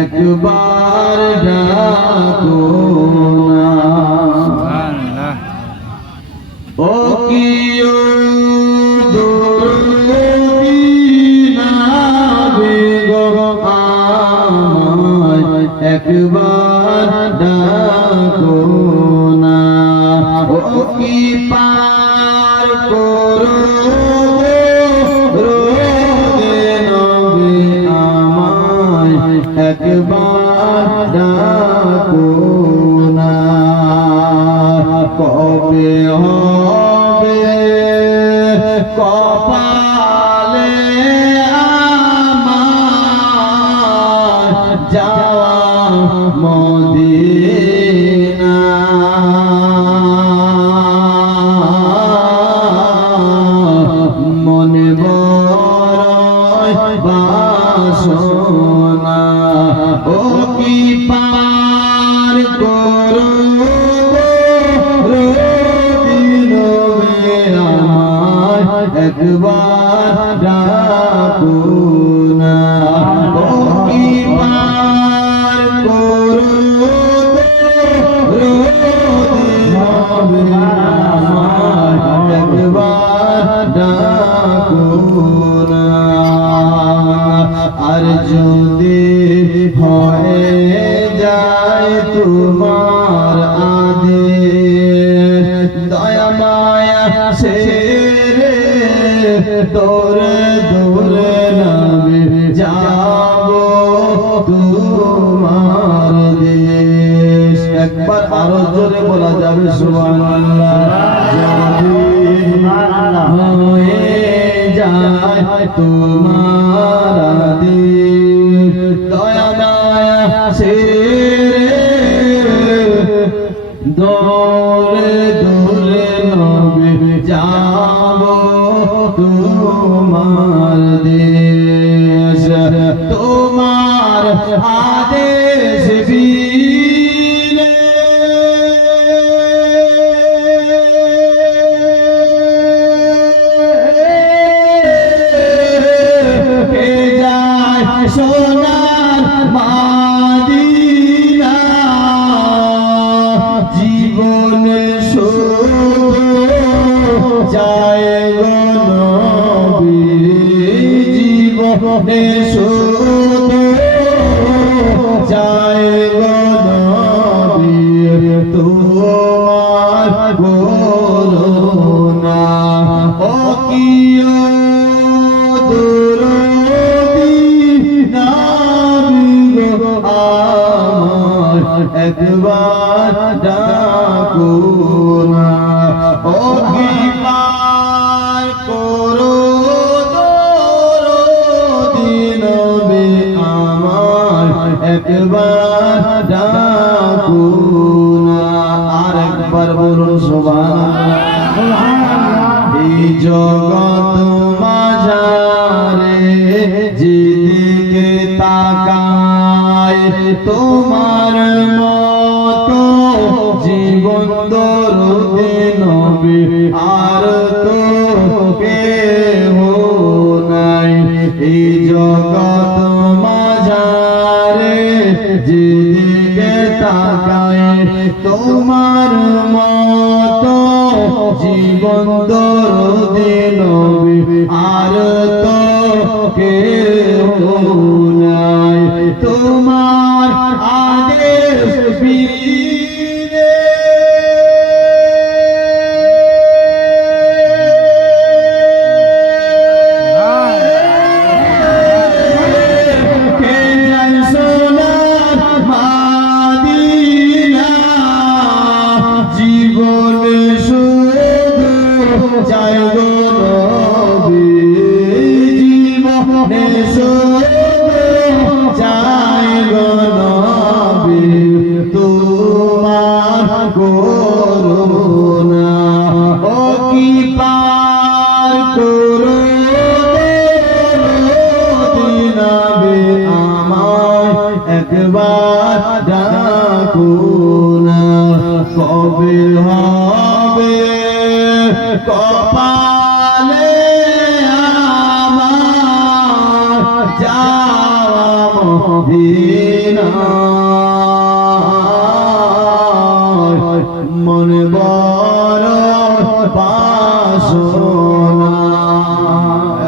একবার ডাকো না ও কিও দরদি না বেগো আমায় একবার ডাকো না ও কি পার করো একবার ডাকো না কবে হবে কপালে আমার যাওয়া মদিনা মনে বড় বাসনা ও কি পার করো আমায় একবার ডাকো না ও কি পার করো আমায় একবার ডাকো না আর যদি হয়ে যায় তোমার আদেশ দয়া মায়া ছেড়ে দৌড়ে দৌড়ে নামে যাব তোমার দেশ একবার আরো জোরে বলা যাবে সুবহানাল্লাহ হয়ে যায় তোমার আদেশ দয়া মায়া ছেড়ে দৌড়ে দৌড়ে নবে যাব তোমার দেশ তোমার আদেশ বিনে সোনার মাদিনা জীবনে যায় নবী জীবনে যায় নবী তোমার করুণা ও কিও একবার ডাকো না ও কি পার করো দরদি নবী আমায় একবার ডাকো না আর একবার বলুন সুবহানাল্লাহ এই জগৎ মাঝারে যেদিকে তাকায় তোমার মতো জীবন দরদি নবী আর তো কেহ নাই এই জগৎ মাঝারে যেদিকে তাকায় তোমার মতো জীবন দরদি নবী আর তো কেহ নাই তোমার আদেশ বিনে কে যায় সোনার মাদিনা জীবনে শুধু যায় গো নবী জীবনে শুধু যায় গো নবী তোমার করুণা ও কি পার করো নবী আমায় একবার ডাকো না কবে হবে কপালে আমার যাওয়া মদিনা মনে বড় বাসনা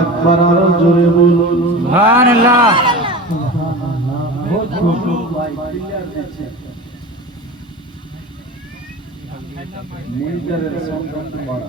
একবার আরো জোরে বলুন সুবহানাল্লাহ। মনিটরের সাউন্ড বাড়া